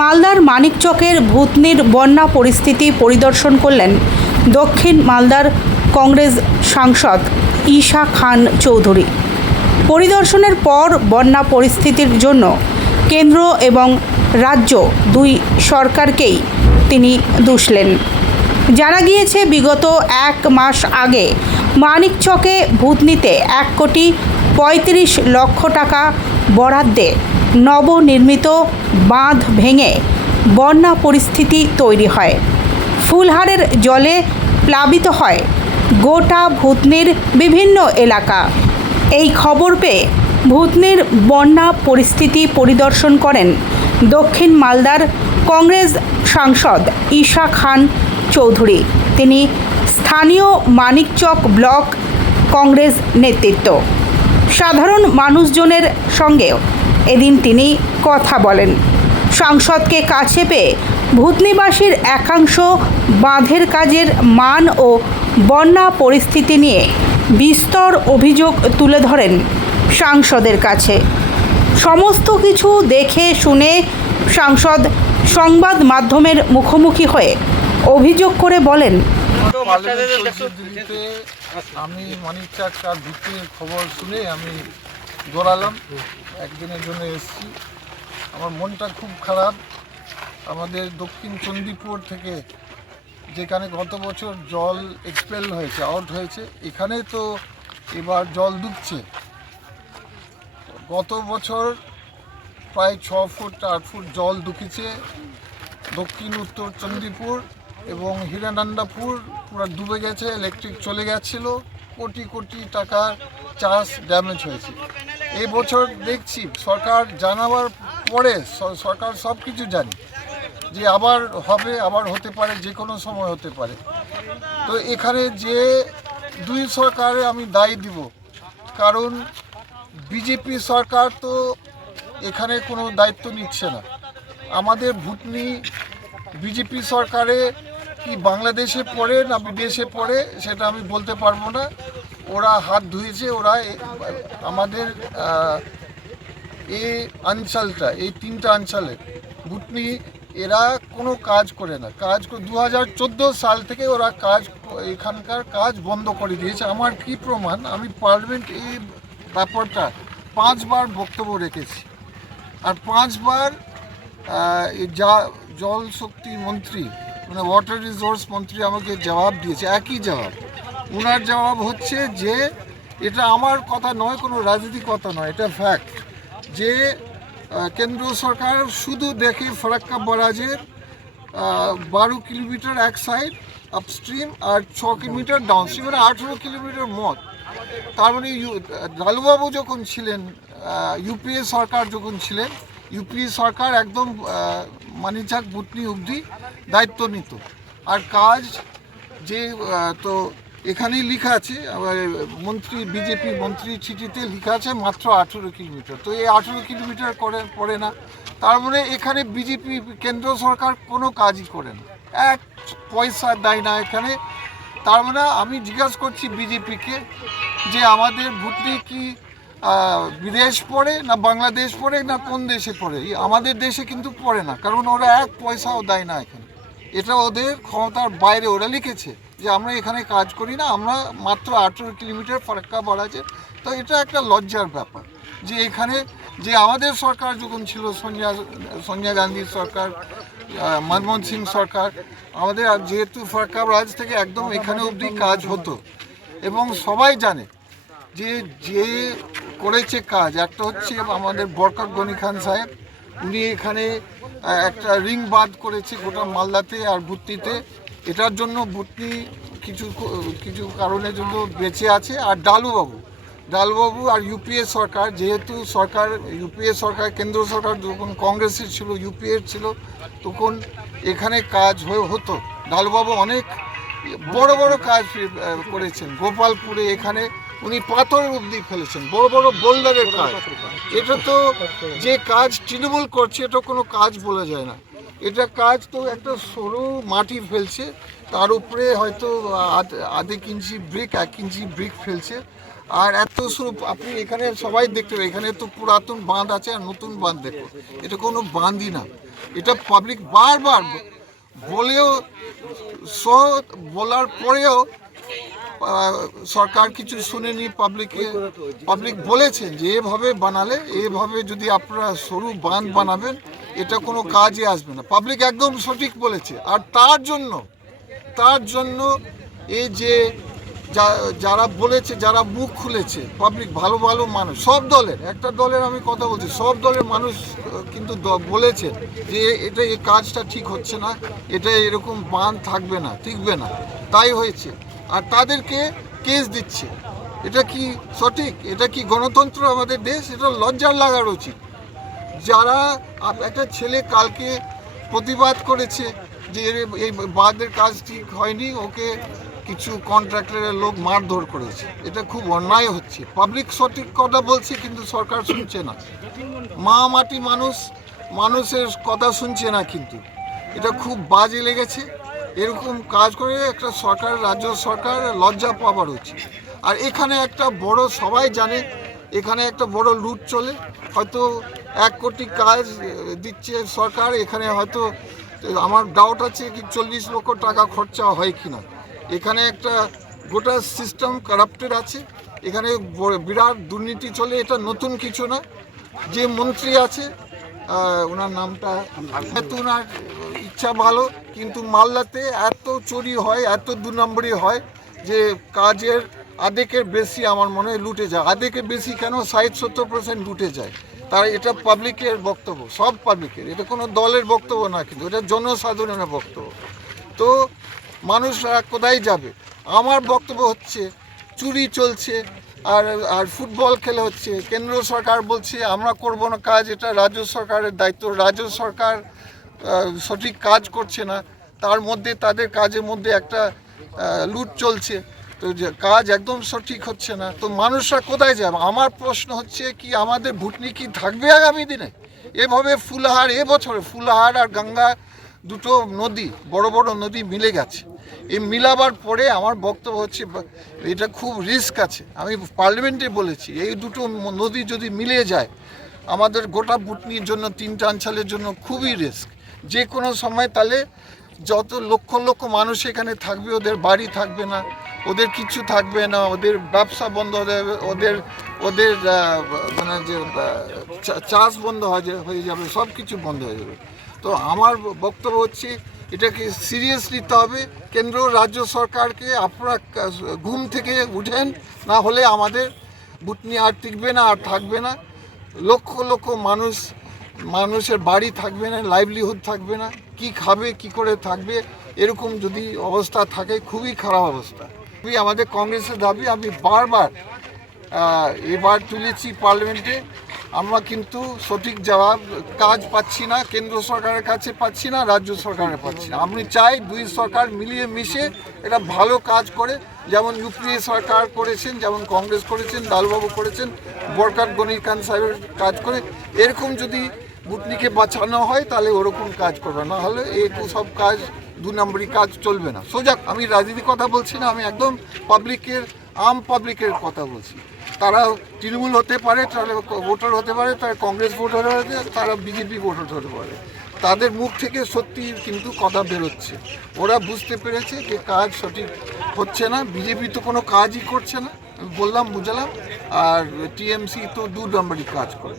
মালদার মানিকচকের ভূতনির বন্যা পরিস্থিতি পরিদর্শন করলেন দক্ষিণ মালদার কংগ্রেস সাংসদ ঈশা খান চৌধুরী। পরিদর্শনের পর বন্যা পরিস্থিতির জন্য কেন্দ্র এবং রাজ্য দুই সরকারকেই তিনি দুষলেন জানা গিয়েছে, বিগত এক মাস আগে মানিকচকে ভূতনিতে এক কোটি পঁয়ত্রিশ লক্ষ টাকা বরাদ্দে নবনির্মিত বাঁধ ভেঙে বন্যা পরিস্থিতি তৈরি হয়। ফুলহারের জলে প্লাবিত হয় গোটা ভূতনির বিভিন্ন এলাকা। এই খবর পেয়ে ভূতনির বন্যা পরিস্থিতি পরিদর্শন করেন দক্ষিণ মালদার কংগ্রেস সাংসদ ঈশা খান চৌধুরী। তিনি স্থানীয় মানিকচক ব্লক কংগ্রেস নেতৃত্ব। সাধারণ মানুষজনের সঙ্গেও এদিন তিনি কথা বলেন। সাংসদকে কাছে পেয়ে ভূতনিবাসীর একাংশ বাঁধের কাজের মান ও বন্যা পরিস্থিতি নিয়ে বিস্তর অভিযোগ তুলে ধরেন সাংসদের কাছে। সমস্ত কিছু দেখে শুনে সাংসদ সংবাদ মাধ্যমের মুখোমুখি হয়ে অভিযোগ করে বলেন আমি মানিক খবর শুনে আমি দৌড়ালাম। একদিনের জন্য এসছি। আমার মনটা খুব খারাপ। আমাদের দক্ষিণ চণ্ডীপুর থেকে যেখানে গত বছর জল এক্সপেল হয়েছে আউট হয়েছে, এখানে তো এবার জল ডুবছে। গত বছর প্রায় ছ ফুট, আট ফুট জল ঢুকেছে দক্ষিণ, উত্তর চণ্ডীপুর এবং হিরানন্দাপুর। পুরো ডুবে গেছে ইলেকট্রিক চলে গেছিল। কোটি কোটি টাকার চাষ ড্যামেজ হয়েছে। এই বছর দেখছি, সরকার জানাবার পরে সরকার সব কিছু জানে যে আবার হবে, আবার হতে পারে, যে কোনো সময় হতে পারে। তো এখানে যে দুই সরকারে আমি দায়ী দিব, কারণ বিজেপি সরকার তো এখানে কোনো দায়িত্ব নিচ্ছে না। আমাদের ভুটনি বিজেপি সরকারে কি বাংলাদেশে পড়ে না বিদেশে পড়ে, সেটা আমি বলতে পারব না। ওরা হাত ধুয়েছে, ওরা আমাদের এই অঞ্চলটা এই তিনটা অঞ্চলে ভুটনি এরা কোনো কাজ করে না। কাজ দু হাজার চোদ্দ সাল থেকে ওরা কাজ এখানকার কাজ বন্ধ করে দিয়েছে। আমার কি প্রমাণ? আমি পার্লামেন্ট এই ব্যাপারটা পাঁচবার বক্তব্য রেখেছি। আর পাঁচবার যা, জল শক্তি মন্ত্রী মানে ওয়াটার রিসোর্স মন্ত্রী আমাকে জবাব দিয়েছে। একই জবাব। ওনার জবাব হচ্ছে যে, এটা আমার কথা নয়, কোনো রাজনৈতিক কথা নয়, এটা ফ্যাক্ট যে কেন্দ্র সরকার শুধু দেখে ফরাক্কা বরাজের বারো কিলোমিটার এক সাইড আপস্ট্রিম আর ছ কিলোমিটার ডাউনস্ট্রিম মানে আঠেরো কিলোমিটার মত তার মানে লালুবাবু যখন ছিলেন ইউপিএ সরকার যখন ছিলেন ইউপিএ সরকার একদম মানিচাক বুটনি অবধি দায়িত্ব নিত। আর কাজ যে তো এখানেই লেখা আছে মন্ত্রী, বিজেপি মন্ত্রী চিঠিতে লেখা আছে মাত্র আঠেরো কিলোমিটার। তো এই আঠেরো কিলোমিটার করে, পড়ে না। তার মানে এখানে বিজেপি, কেন্দ্র সরকার কোনো কাজই করে না। এক পয়সা দেয় না এখানে। তার মানে আমি জিজ্ঞাসা করছি বিজেপিকে যে আমাদের ভুটনি কি বিদেশ পড়ে না বাংলাদেশ পড়ে না কোন দেশে পড়ে? আমাদের দেশে কিন্তু পড়ে না, কারণ ওরা এক পয়সাও দেয় না এখানে। এটা ওদের ক্ষমতার বাইরে ওরা লিখেছে। যে আমরা এখানে কাজ করি না, আমরা মাত্র আঠেরো কিলোমিটার ফারাক্কা বাড়াচ্ছে তো এটা একটা লজ্জার ব্যাপার যে এখানে যে আমাদের সরকার যখন ছিল সোনিয়া সোনিয়া গান্ধীর সরকার মনমোহন সিং সরকার, আমাদের যেহেতু ফারাক্কা রাজ থেকে একদম এখানে অবধি কাজ হতো। এবং সবাই জানে যে যে করেছে কাজ, একটা হচ্ছে আমাদের বরকত গনি খান সাহেব, উনি এখানে একটা রিং বাদ করেছে গোটা মালদাতে আর ভুট্টিতে এটার জন্য ভুট্টি কিছু কিছু কারণের জন্য বেঁচে আছে। আর ডালুবাবু, ডালবাবু আর ইউপিএ সরকার, যেহেতু সরকার, ইউপিএ সরকার, কেন্দ্র সরকার যখন কংগ্রেসের ছিল, ইউপিএর ছিল, তখন এখানে কাজ হয়ে হতো। ডালবাবু অনেক বড় বড় কাজ করেছেন। গোপালপুরে এখানে উনি পাথর অব্দি ফেলেছেন। বড় বড় বোল্ডারের কাজ। এটা তো যে কাজ তৃণমূল করছে, এটা কোনো কাজ বলা যায় না। এটা কাজ তো একটা সরু মাটি ফেলছে, তার উপরে হয়তো আধ- ইঞ্চি ব্রিক এক ইঞ্চি ব্রিক ফেলছে। আর এত সরু, আপনি এখানে সবাই দেখতে পাবেন, এখানে তো পুরাতন বাঁধ আছে আর নতুন বাঁধ দেখো। এটা কোনো বাঁধই না। এটা পাবলিক বারবার বলেও সহ বলার পরেও সরকার কিছু শুনেনি পাবলিকে পাবলিক বলেছেন যে এভাবে বানালে, এভাবে যদি আপনারা সরু বাঁধ বানাবেন, এটা কোনো কাজে আসবে না। পাবলিক একদম সঠিক বলেছে। আর তার জন্য তার জন্য এই যে যারা বলেছে, যারা মুখ খুলেছে পাবলিক ভালো ভালো মানুষ, সব দলের, একটা দলের আমি কথা বলছি, সব দলের মানুষ কিন্তু বলেছে যে এটা এই কাজটা ঠিক হচ্ছে না, এটা এরকম বাঁধ থাকবে না, টিকবে না। তাই হয়েছে। আর তাদেরকে কেস দিচ্ছে। এটা কি সঠিক? এটা কি গণতন্ত্র আমাদের দেশ? এটা লজ্জার লাগার উচিত। যারা একটা ছেলে কালকে প্রতিবাদ করেছে যে এই বাঁধের কাজ ঠিক হয়নি, ওকে কিছু কন্ট্রাক্টরের লোক মারধর করেছে। এটা খুব অন্যায় হচ্ছে। পাবলিক সঠিক কথা বলছে, কিন্তু সরকার শুনছে না। মা মাটি মানুষ, মানুষের কথা শুনছে না কিন্তু। এটা খুব বাজে লেগেছে। এরকম কাজ করে একটা সরকার, রাজ্য সরকার লজ্জা পাবার উচিত। আর এখানে একটা বড়, সবাই জানে, এখানে একটা বড় লুট চলে। হয়তো এক কোটি কাজ দিচ্ছে সরকার, এখানে হয়তো আমার ডাউট আছে কি চল্লিশ লক্ষ টাকা খরচা হয় কি না এখানে একটা গোটা সিস্টেম কারাপ্টেড আছে। এখানে বিরাট দুর্নীতি চলে, এটা নতুন কিছু না। যে মন্ত্রী আছে ওনার নামটা হয়তো ওনার ইচ্ছা ভালো, কিন্তু মালদাতে এত চুরি হয়, এত দু নম্বরই হয় যে কাজের আধেকের বেশি আমার মনে হয় লুটে যায়। আধেকের বেশি কেন? ষাট, সত্তর পার্সেন্ট লুটে যায়। তার এটা পাবলিকের বক্তব্য, সব পাবলিকের এটা কোনো দলের বক্তব্য না কিন্তু, এটা জনসাধারণের বক্তব্য। তো মানুষরা কোথায় যাবে? আমার বক্তব্য হচ্ছে, চুরি চলছে আর আর ফুটবল খেলে হচ্ছে। কেন্দ্র সরকার বলছে, আমরা করব না কাজ, এটা রাজ্য সরকারের দায়িত্ব। রাজ্য সরকার সঠিক কাজ করছে না, তার মধ্যে, তাদের কাজের মধ্যে একটা লুট চলছে। তো কাজ একদম সঠিক হচ্ছে না, তো মানুষরা কোথায় যাবে? আমার প্রশ্ন হচ্ছে কি, আমাদের ভুটনি কি থাকবে আগামী দিনে? এভাবে ফুলহার, এবছরে ফুলহার আর গঙ্গা দুটো নদী, বড় বড় নদী মিলে গেছে। এই মিলাবার পরে আমার বক্তব্য হচ্ছে, এটা খুব রিস্ক আছে। আমি পার্লামেন্টে বলেছি, এই দুটো নদী যদি মিলে যায়, আমাদের গোটা বুটনির জন্য, তিনটা অঞ্চলের জন্য খুবই রিস্ক। যে কোনো সময় তাহলে যত লক্ষ লক্ষ মানুষ এখানে থাকবে, ওদের বাড়ি থাকবে না, ওদের কিছু থাকবে না, ওদের ব্যবসা বন্ধ হয়ে যাবে, ওদের ওদের মানে যে চাষ বন্ধ হয়ে হয়ে যাবে, সব কিছু বন্ধ হয়ে যাবে। তো আমার বক্তব্য হচ্ছে, এটাকে সিরিয়াস নিতে হবে, কেন্দ্র, রাজ্য সরকারকে আপনারা ঘুম থেকে উঠেন, না হলে আমাদের বুটনি আর টিকবে না, আর থাকবে না। লক্ষ লক্ষ মানুষ মানুষের বাড়ি থাকবে না লাইভলিহুড থাকবে না, কি খাবে, কি করে থাকবে, এরকম যদি অবস্থা থাকে, খুবই খারাপ অবস্থা। খুবই আমাদের কংগ্রেসের দাবি, আমি বারবার এবার তুলেছি পার্লামেন্টে, আমরা কিন্তু সঠিক জবাব, কাজ পাচ্ছি না, কেন্দ্র সরকারের কাছে পাচ্ছি না, রাজ্য সরকারের পাচ্ছি না। আমি চাই দুই সরকার মিলিয়ে মিশে এটা ভালো কাজ করে, যেমন ইউপিএ সরকার করেছেন, যেমন কংগ্রেস করেছেন দালবাবু করেছেন বরকাত গনির খান সাহেবের কাজ করে, এরকম যদি বুটনিকে বাঁচানো হয়, তাহলে ওরকম কাজ করবে। না হলে এই সব কাজ, দু নম্বরই কাজ চলবে না। সোজা, আমি রাজনীতির কথা বলছি না, আমি একদম পাবলিকের আম পাবলিকের কথা বলছি। তারা তৃণমূল হতে পারে, তারা ভোটার হতে পারে, তারা কংগ্রেস ভোটার হতে তারা বিজেপি ভোটার হতে পারে। তাদের মুখ থেকে সত্যি কিন্তু কথা বেরোচ্ছে। ওরা বুঝতে পেরেছে যে কাজ সঠিক হচ্ছে না। বিজেপি তো কোনো কাজই করছে না। বললাম, বুঝলাম। আর টিএমসি তো দু নম্বরই কাজ করে।